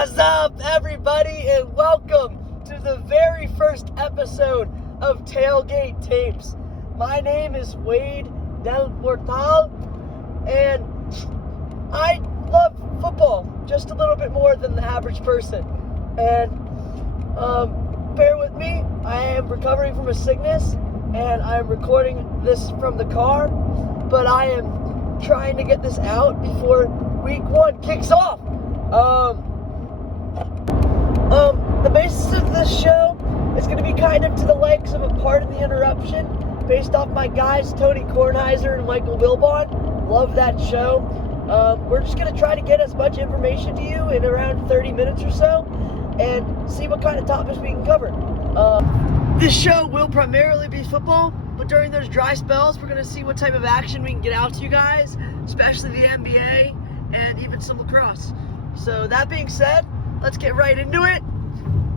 What's up, everybody, and welcome to the very first episode of Tailgate Tapes. My name is Wade Del Portal, and I love football just a little bit more than the average person. And bear with me, I am recovering from a sickness, and I'm recording this from the car, but I am trying to get this out before week one kicks off. The basis of this show is going to be kind of to the likes of a Part of the Interruption, based off my guys Tony Kornheiser and Michael Wilbon. Love that show. We're just going to try to get as much information to you in around 30 minutes or so, and see what kind of topics we can cover. This show will primarily be football, but during those dry spells, we're going to see what type of action we can get out to you guys, especially the NBA and even some lacrosse. So that being said, let's get right into it.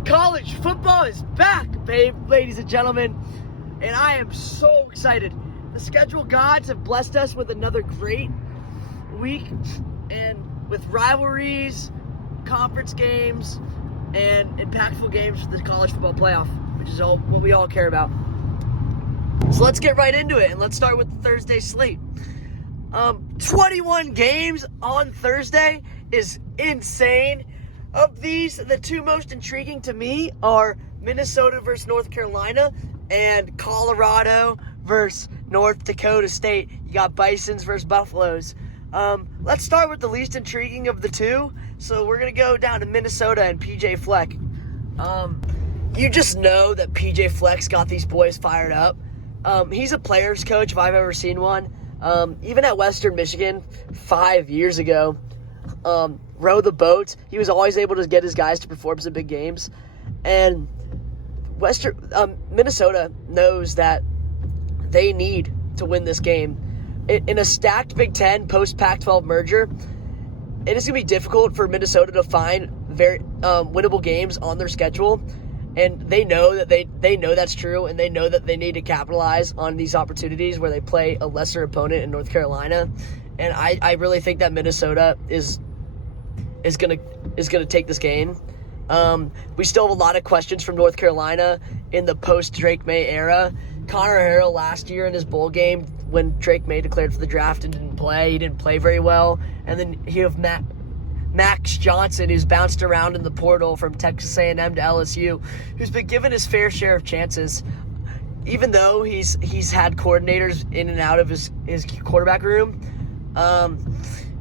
College football is back, ladies and gentlemen, and I am so excited. The schedule gods have blessed us with another great week, and with rivalries, conference games, and impactful games for the college football playoff, which is all what we all care about. So let's get right into it, and let's start with the Thursday slate. 21 games on Thursday is insane. Of these, the two most intriguing to me are Minnesota versus North Carolina and Colorado versus North Dakota State. You got Bisons versus Buffaloes. Let's start with the least intriguing of the two. So we're going to go down to Minnesota and PJ Fleck. You just know that PJ Fleck's got these boys fired up. He's a player's coach if I've ever seen one. Even at Western Michigan 5 years ago, row the boat, he was always able to get his guys to perform some big games. And Minnesota knows that they need to win this game. In a stacked Big Ten post-Pac-12 merger, it is going to be difficult for Minnesota to find very winnable games on their schedule. And they know that they know that's true, and they know that they need to capitalize on these opportunities where they play a lesser opponent in North Carolina. And I really think that Minnesota is gonna take this game. We still have a lot of questions from North Carolina in the post-Drake May era. Connor Harrell last year in his bowl game, when Drake May declared for the draft and didn't play, he didn't play very well. And then you have Max Johnson, who's bounced around in the portal from Texas A&M to LSU, who's been given his fair share of chances. Even though he's had coordinators in and out of his quarterback room,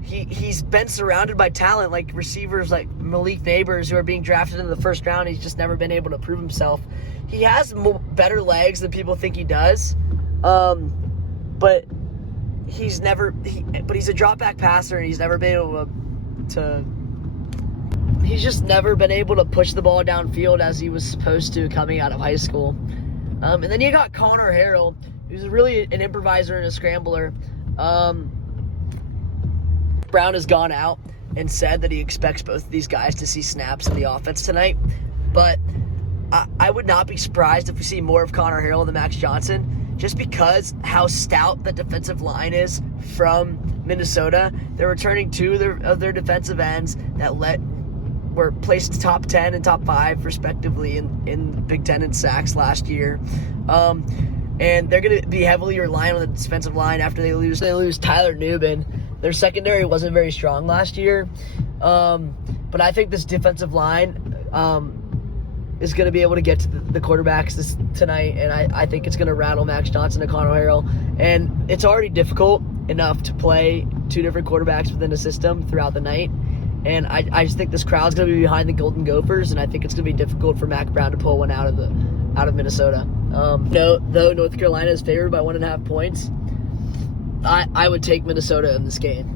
he's been surrounded by talent like receivers like Malik Neighbors, who are being drafted in the first round. He's just never been able to prove himself. He has better legs than people think he does, but he's a drop back passer, and he's never been able he's just never been able to push the ball downfield as he was supposed to coming out of high school. And then you got Connor Harrell, who's really an improviser and a scrambler. Brown has gone out and said that he expects both of these guys to see snaps in the offense tonight, but I would not be surprised if we see more of Connor Harrell than Max Johnson, just because how stout the defensive line is from Minnesota. They're returning two of their defensive ends that were placed top 10 and top 5 respectively in Big Ten in sacks last year. And they're going to be heavily reliant on the defensive line after they lose Tyler Nubin. Their secondary wasn't very strong last year. But I think this defensive line is going to be able to get to the quarterbacks tonight, and I think it's going to rattle Max Johnson and Connor Harrell. And it's already difficult enough to play two different quarterbacks within a system throughout the night. And I just think this crowd's going to be behind the Golden Gophers, and I think it's going to be difficult for Mac Brown to pull one out of Minnesota. Though North Carolina is favored by 1.5 points, I would take Minnesota in this game.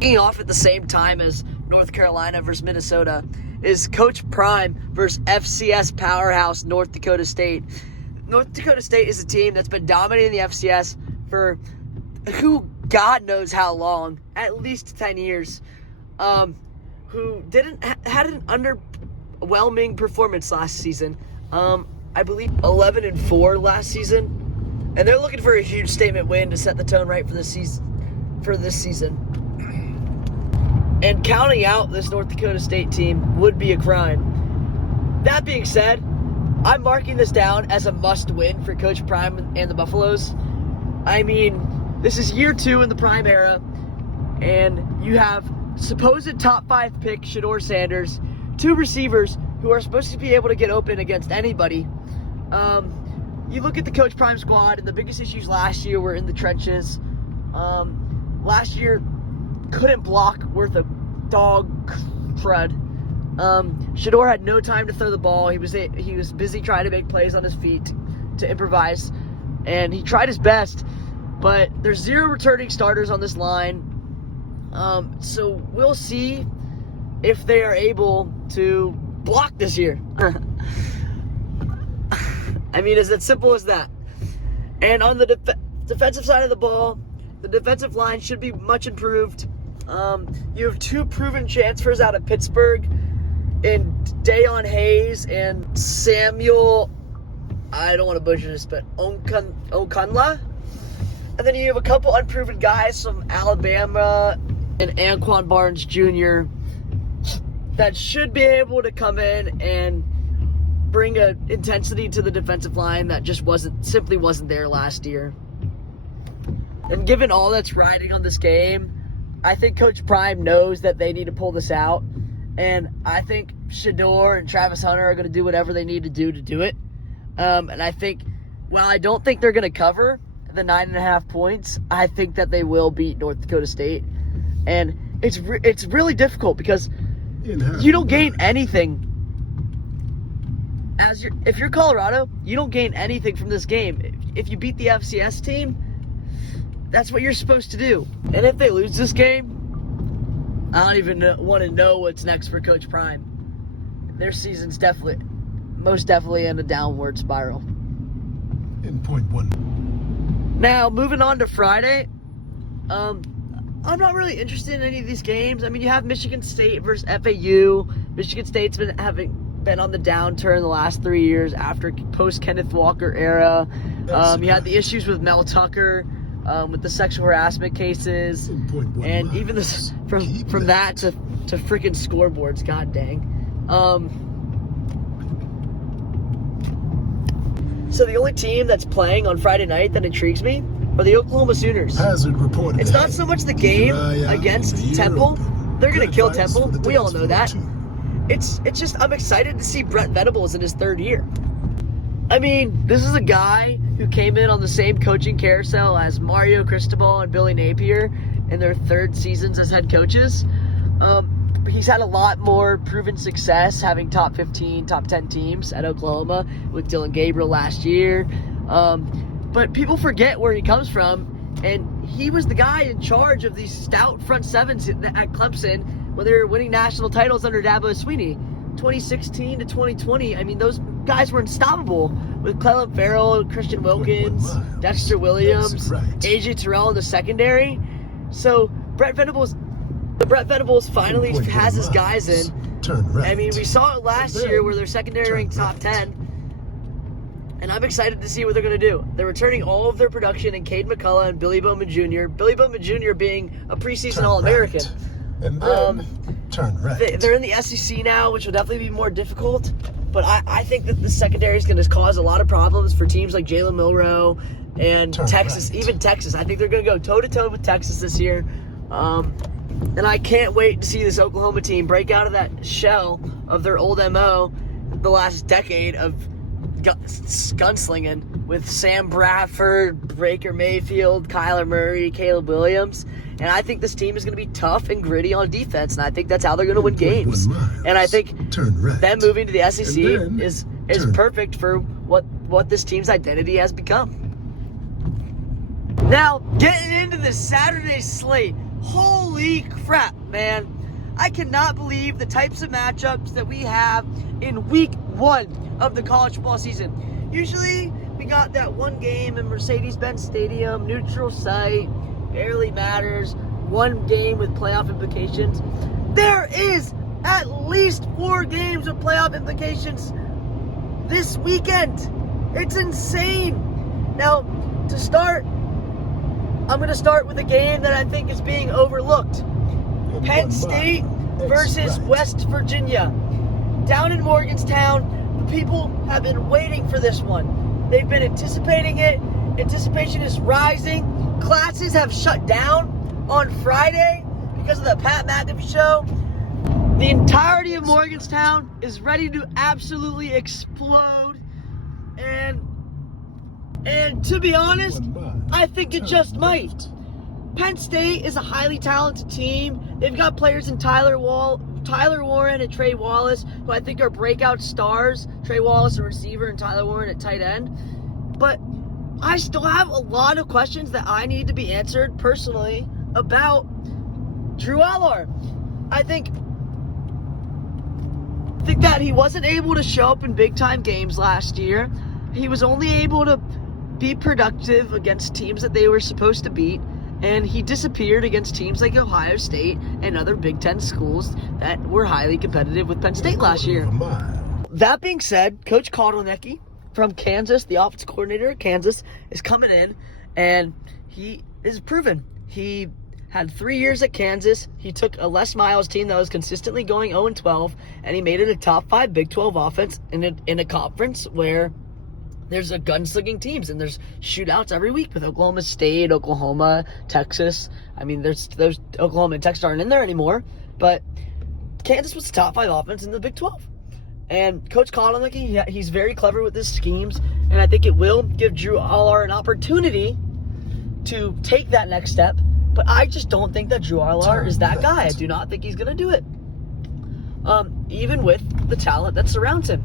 Kicking off at the same time as North Carolina versus Minnesota is Coach Prime versus FCS powerhouse North Dakota State. North Dakota State is a team that's been dominating the FCS for who God knows how long, at least 10 years, who had an underwhelming performance last season. I believe 11-4 last season, and they're looking for a huge statement win to set the tone right for this season. And counting out this North Dakota State team would be a crime. That being said, I'm marking this down as a must-win for Coach Prime and the Buffaloes. I mean, this is year 2 in the Prime era, and you have supposed top 5 pick Shedeur Sanders, 2 receivers who are supposed to be able to get open against anybody. You look at the Coach Prime squad, and the biggest issues last year were in the trenches. Last year, couldn't block worth a dog crud. Shedeur had no time to throw the ball. He was busy trying to make plays on his feet to improvise, and he tried his best. But there's 0 returning starters on this line, so we'll see if they are able to block this year. I mean, it's as simple as that. And on the defensive side of the ball, the defensive line should be much improved. You have 2 proven transfers out of Pittsburgh in Dayon Hayes and Samuel, I don't want to butcher this, but Okunla. And then you have a couple unproven guys from Alabama and Anquan Barnes Jr. that should be able to come in and bring an intensity to the defensive line that just simply wasn't there last year. And given all that's riding on this game, I think Coach Prime knows that they need to pull this out. And I think Shedeur and Travis Hunter are going to do whatever they need to do it. And I think, while I don't think they're going to cover the 9.5 points, I think that they will beat North Dakota State. And it's really difficult because you don't gain anything. If you're Colorado, you don't gain anything from this game. If you beat the FCS team, that's what you're supposed to do. And if they lose this game, I don't even want to know what's next for Coach Prime. Their season's most definitely in a downward spiral. In point 1. Now, moving on to Friday, I'm not really interested in any of these games. I mean, you have Michigan State versus FAU. Michigan State's been on the downturn the last 3 years after post-Kenneth Walker era. You had the issues with Mel Tucker, with the sexual harassment cases, and even this from that to freaking scoreboards. God dang. So the only team that's playing on Friday night that intrigues me are the Oklahoma Sooners. Hazard reported. It's not so much the game against Temple. They're going to kill Temple. We all know that. It's just I'm excited to see Brent Venables in his 3rd year. I mean, this is a guy who came in on the same coaching carousel as Mario Cristobal and Billy Napier in their 3rd seasons as head coaches. He's had a lot more proven success having top 15, top 10 teams at Oklahoma with Dylan Gabriel last year. But people forget where he comes from, and he was the guy in charge of these stout front sevens at Clemson when they were winning national titles under Dabo Swinney. 2016 to 2020, I mean, those guys were unstoppable with Clelin Ferrell, Christian Wilkins, Dexter Williams, AJ Terrell in the secondary. So Brent Venables finally has his guys in. I mean, we saw it last year where their secondary ranked top 10. And I'm excited to see what they're going to do. They're returning all of their production in Cade McCullough and Billy Bowman Jr. Billy Bowman Jr. being a preseason All-American. And then turn right. They're in the SEC now, which will definitely be more difficult. But I think that the secondary is going to cause a lot of problems for teams like Jalen Milroe and Texas, even Texas. I think they're going to go toe-to-toe with Texas this year. And I can't wait to see this Oklahoma team break out of that shell of their old MO the last decade of gunslinging with Sam Bradford, Baker Mayfield, Kyler Murray, Caleb Williams. And I think this team is going to be tough and gritty on defense, and I think that's how they're going to win games. And I think them moving to the SEC is perfect for what this team's identity has become. Now, getting into the Saturday slate. Holy crap, man. I cannot believe the types of matchups that we have in week 1 of the college football season. Usually, we got that one game in Mercedes-Benz Stadium, neutral site, barely matters, one game with playoff implications. There is at least 4 games with playoff implications this weekend. It's insane. Now, to start, I'm going to start with a game that I think is being overlooked. Penn State versus right. West Virginia. Down in Morgantown, the people have been waiting for this one. They've been anticipating it. Anticipation is rising. Classes have shut down on Friday because of the Pat McAfee show. The entirety of Morgantown is ready to absolutely explode. And to be honest, I think it just might. Penn State is a highly talented team. They've got players in Tyler Warren and Trey Wallace, who I think are breakout stars. Trey Wallace, a receiver, and Tyler Warren at tight end. But I still have a lot of questions that I need to be answered personally about Drew Aller. I think that he wasn't able to show up in big-time games last year. He was only able to be productive against teams that they were supposed to beat, and he disappeared against teams like Ohio State and other Big Ten schools that were highly competitive with Penn State last year. That being said, Coach Kotelnicki from Kansas, the offensive coordinator at Kansas, is coming in, and he is proven. He had 3 years at Kansas. He took a Les Miles team that was consistently going 0-12, and he made it a top 5 Big 12 offense in a conference where there's a gunslinging teams, and there's shootouts every week with Oklahoma State, Oklahoma, Texas. I mean, those Oklahoma and Texas aren't in there anymore, but Kansas was the top 5 offense in the Big 12. And Coach Kotelnicki, he's very clever with his schemes, and I think it will give Drew Aller an opportunity to take that next step. But I just don't think that Drew Aller is that guy. I do not think he's going to do it, even with the talent that surrounds him.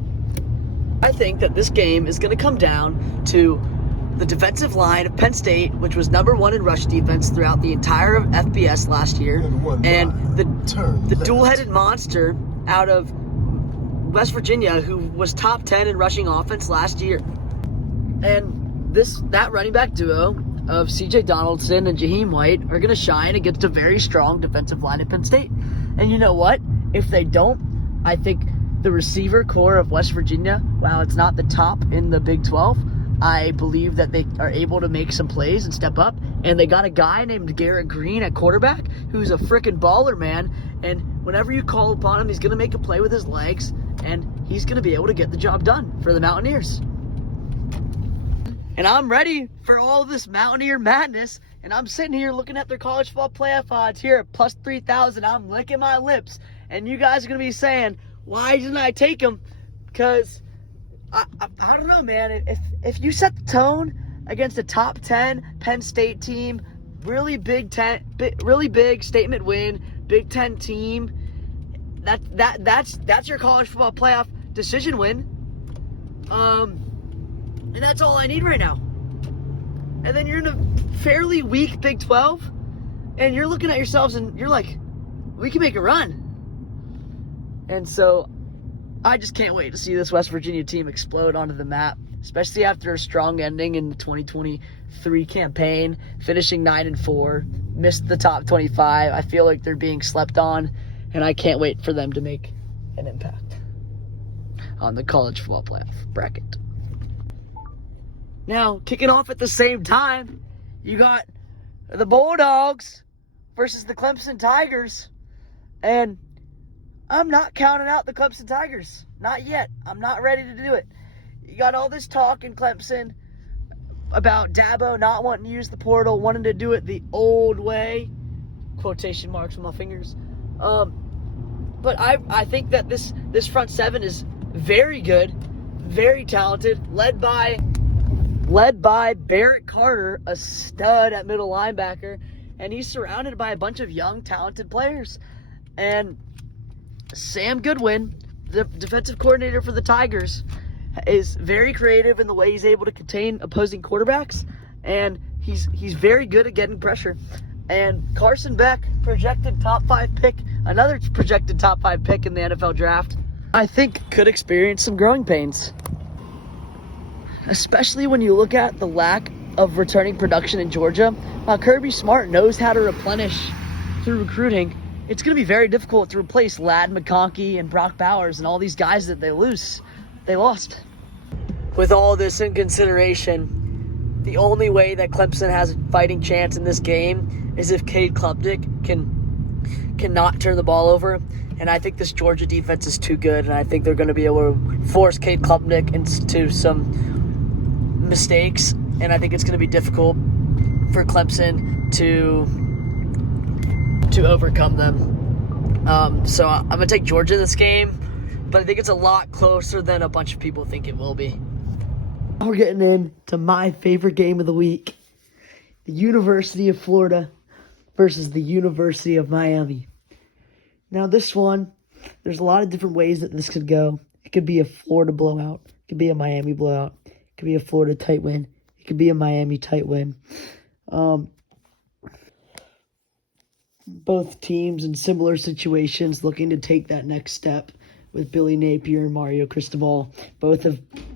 I think that this game is going to come down to the defensive line of Penn State, which was number 1 in rush defense throughout the entire FBS last year, and the dual-headed monster out of West Virginia, who was top 10 in rushing offense last year. And that running back duo of C.J. Donaldson and Jaheim White are going to shine against a very strong defensive line at Penn State. And you know what? If they don't, I think the receiver core of West Virginia, while it's not the top in the Big 12, I believe that they are able to make some plays and step up. And they got a guy named Garrett Green at quarterback who's a freaking baller, man. And whenever you call upon him, he's going to make a play with his legs, and he's going to be able to get the job done for the Mountaineers. And I'm ready for all of this Mountaineer madness, and I'm sitting here looking at their college football playoff odds here at plus 3,000. I'm licking my lips, and you guys are going to be saying, why didn't I take them? Because, I don't know, man. If you set the tone against a top 10 Penn State team, really big statement win, Big Ten team, that's your college football playoff decision win. And that's all I need right now. And then you're in a fairly weak Big 12, and you're looking at yourselves and you're like, we can make a run. And so I just can't wait to see this West Virginia team explode onto the map, especially after a strong ending in the 2023 campaign, finishing 9-4, missed the top 25. I feel like they're being slept on, and I can't wait for them to make an impact on the college football playoff bracket. Now, kicking off at the same time, you got the Bulldogs versus the Clemson Tigers, and I'm not counting out the Clemson Tigers. Not yet. I'm not ready to do it. You got all this talk in Clemson about Dabo not wanting to use the portal, wanting to do it the old way. Quotation marks with my fingers. But I think that this front seven is very good, very talented, led by Barrett Carter, a stud at middle linebacker, and he's surrounded by a bunch of young, talented players. And Sam Goodwin, the defensive coordinator for the Tigers, is very creative in the way he's able to contain opposing quarterbacks, and he's very good at getting pressure. And Carson Beck, projected top 5 pick, another projected top 5 pick in the NFL draft, I think could experience some growing pains, especially when you look at the lack of returning production in Georgia. While Kirby Smart knows how to replenish through recruiting, it's going to be very difficult to replace Ladd McConkey and Brock Bowers and all these guys that they lost. With all this in consideration, the only way that Clemson has a fighting chance in this game is if Cade Klubnik can cannot turn the ball over. And I think this Georgia defense is too good, and I think they're going to be able to force Cade Klubnik into some mistakes. And I think it's going to be difficult for Clemson to overcome them. So I'm going to take Georgia in this game, but I think it's a lot closer than a bunch of people think it will be. We're getting into my favorite game of the week. The University of Florida versus the University of Miami. Now this one, there's a lot of different ways that this could go. It could be a Florida blowout. It could be a Miami blowout. It could be a Florida tight win. It could be a Miami tight win. Both teams in similar situations looking to take that next step with Billy Napier and Mario Cristobal. Both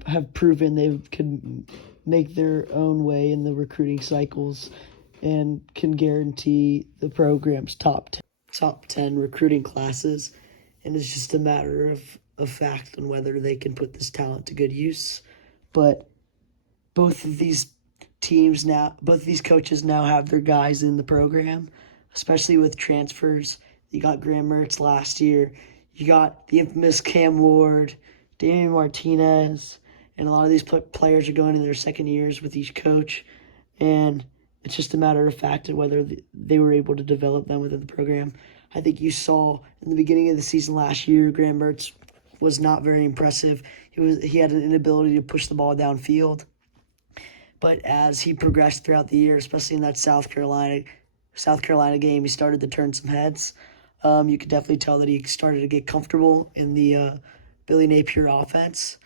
have proven they can make their own way in the recruiting cycles and can guarantee the program's top 10 recruiting classes. And it's just a matter of fact on whether they can put this talent to good use. But both of these coaches now have their guys in the program, especially with transfers. You got Graham Mertz last year. You got the infamous Cam Ward, Damian Martinez, and a lot of these players are going in their second years with each coach. And it's just a matter of fact of whether they were able to develop them within the program. I think you saw in the beginning of the season last year, Graham Mertz was not very impressive. He had an inability to push the ball downfield. But as he progressed throughout the year, especially in that South Carolina game, he started to turn some heads. You could definitely tell that he started to get comfortable in the Billy Napier offense.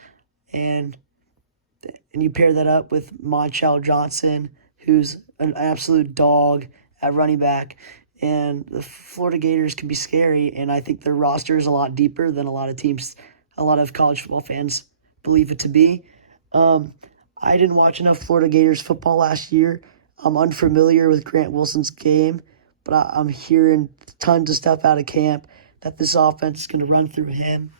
And you pair that up with Monchell Johnson, who's an absolute dog at running back. And the Florida Gators can be scary, and I think their roster is a lot deeper than a lot of college football fans believe it to be. I didn't watch enough Florida Gators football last year. I'm unfamiliar with Grant Wilson's game, but I'm hearing tons of stuff out of camp that this offense is going to run through him.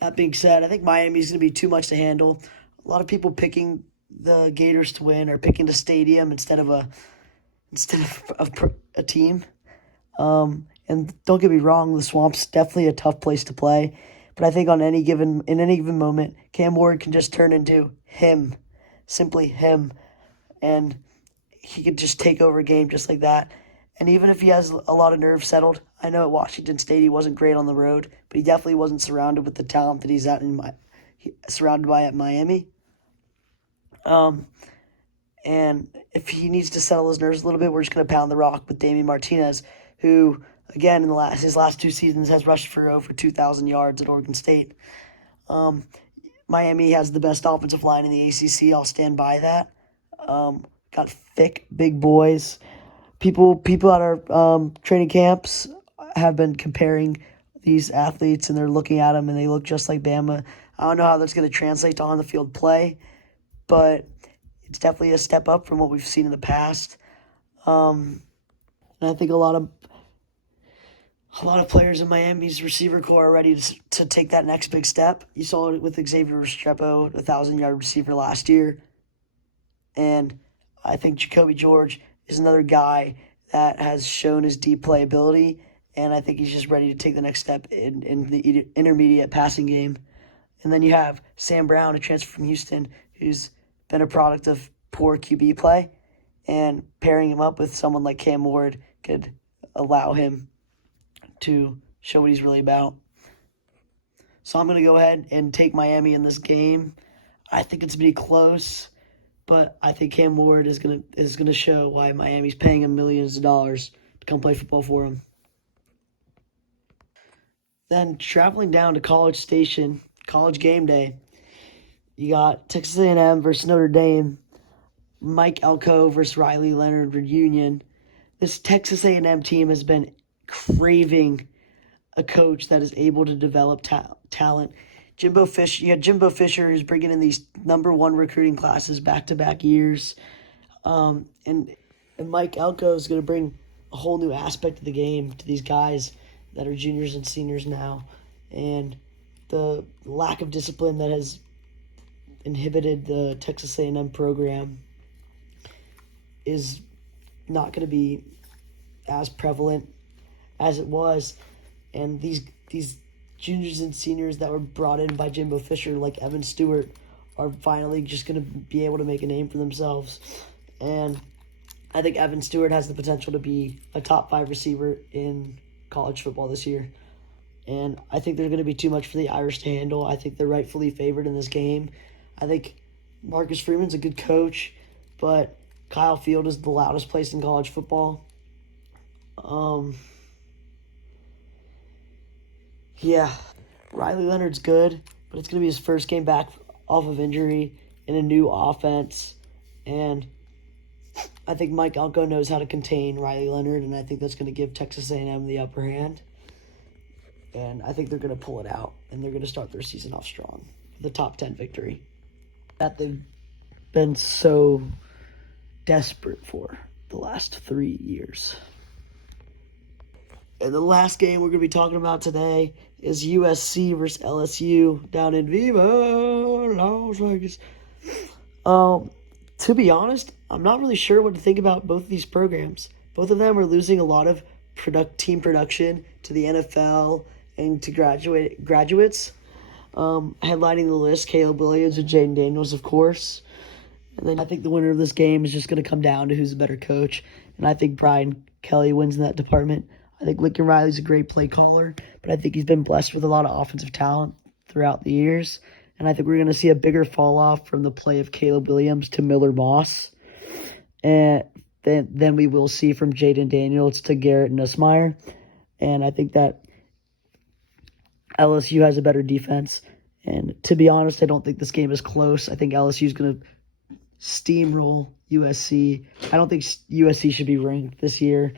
That being said, I think Miami's going to be too much to handle. A lot of people picking the Gators to win or picking the stadium instead of a team. And don't get me wrong, the Swamp's definitely a tough place to play. But I think in any given moment, Cam Ward can just turn into him, simply him, and he could just take over a game just like that. And even if he has a lot of nerves settled, I know at Washington State he wasn't great on the road, but he definitely wasn't surrounded with the talent that he's surrounded by at Miami. And if he needs to settle his nerves a little bit, we're just going to pound the rock with Damian Martinez, who, again, in his last 2 seasons has rushed for over 2,000 yards at Oregon State. Miami has the best offensive line in the ACC. I'll stand by that. Got thick, big boys. People at our training camps have been comparing these athletes, and they're looking at them, and they look just like Bama. I don't know how that's going to translate to on-the-field play, but it's definitely a step up from what we've seen in the past. And I think a lot of players in Miami's receiver corps are ready to take that next big step. You saw it with Xavier Restrepo, a 1,000-yard receiver last year. And I think Jacoby George is another guy that has shown his deep playability, and I think he's just ready to take the next step in the intermediate passing game. And then you have Sam Brown, a transfer from Houston, who's been a product of poor QB play, and pairing him up with someone like Cam Ward could allow him to show what he's really about. So I'm going to go ahead and take Miami in this game. I think it's going to be close, but I think Cam Ward is going to show why Miami's paying him millions of dollars to come play football for him. Then traveling down to College Station, College Game Day, you got Texas A&M versus Notre Dame, Mike Elko versus Riley Leonard reunion. This Texas A&M team has been craving a coach that is able to develop talent. Jimbo Fisher is bringing in these number 1 recruiting classes back-to-back years. And Mike Elko is going to bring a whole new aspect of the game to these guys that are juniors and seniors now. And the lack of discipline that has inhibited the Texas A&M program is not going to be as prevalent as it was. And these juniors and seniors that were brought in by Jimbo Fisher, like Evan Stewart, are finally just going to be able to make a name for themselves. And I think Evan Stewart has the potential to be a top 5 receiver in college football this year. And I think they're going to be too much for the Irish to handle. I think they're rightfully favored in this game. I think Marcus Freeman's a good coach, but Kyle Field is the loudest place in college football. Yeah, Riley Leonard's good, but it's going to be his first game back off of injury in a new offense. And I think Mike Elko knows how to contain Riley Leonard, and I think that's going to give Texas A&M the upper hand. And I think they're going to pull it out, and they're going to start their season off strong with a top 10 victory that they've been so desperate for the last 3 years. And the last game we're going to be talking about today is USC versus LSU down in Viva Las Vegas. To be honest, I'm not really sure what to think about both of these programs. Both of them are losing a lot of team production to the NFL and to graduates. Headlining the list, Caleb Williams and Jaden Daniels, of course. And then I think the winner of this game is just going to come down to who's a better coach. And I think Brian Kelly wins in that department. I think Lincoln Riley's a great play caller, but I think he's been blessed with a lot of offensive talent throughout the years. And I think we're going to see a bigger fall off from the play of Caleb Williams to Miller Moss. And then we will see from Jaden Daniels to Garrett Nussmeier. And I think that LSU has a better defense. And to be honest, I don't think this game is close. I think LSU is going to steamroll USC. I don't think USC should be ranked this year.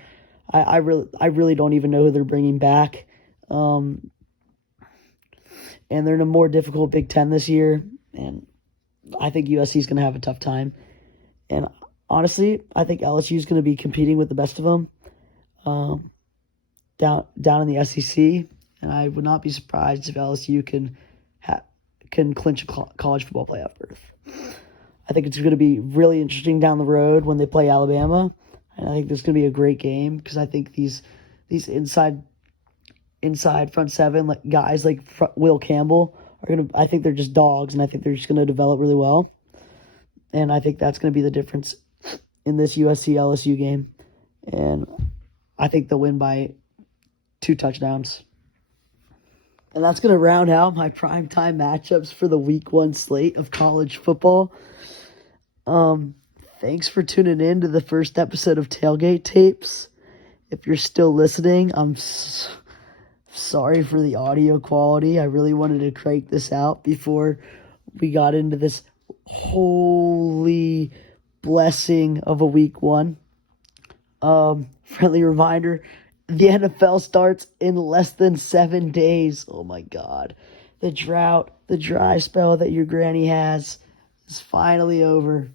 I really don't even know who they're bringing back. And they're in a more difficult Big Ten this year. And I think USC is going to have a tough time. And honestly, I think LSU is going to be competing with the best of them down in the SEC. And I would not be surprised if LSU can clinch a college football playoff berth. I think it's going to be really interesting down the road when they play Alabama. And I think this is going to be a great game because I think these inside front seven like guys like Will Campbell are going to. I think they're just dogs, and I think they're just going to develop really well. And I think that's going to be the difference in this USC LSU game. And I think they'll win by 2 touchdowns. And that's going to round out my primetime matchups for the Week 1 slate of college football. Thanks for tuning in to the first episode of Tailgate Tapes. If you're still listening, I'm sorry for the audio quality. I really wanted to crank this out before we got into this holy blessing of a Week 1. Friendly reminder, the NFL starts in less than 7 days. Oh my God. The drought, the dry spell that your granny has is finally over.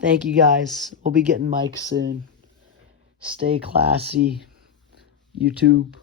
Thank you guys. We'll be getting mics soon. Stay classy, YouTube.